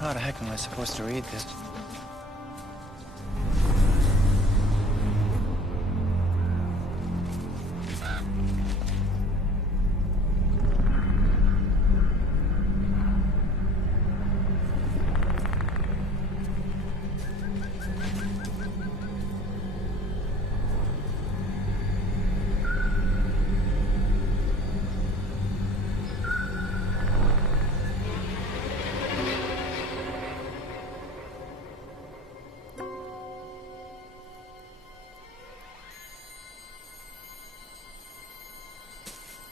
How the heck am I supposed to read this?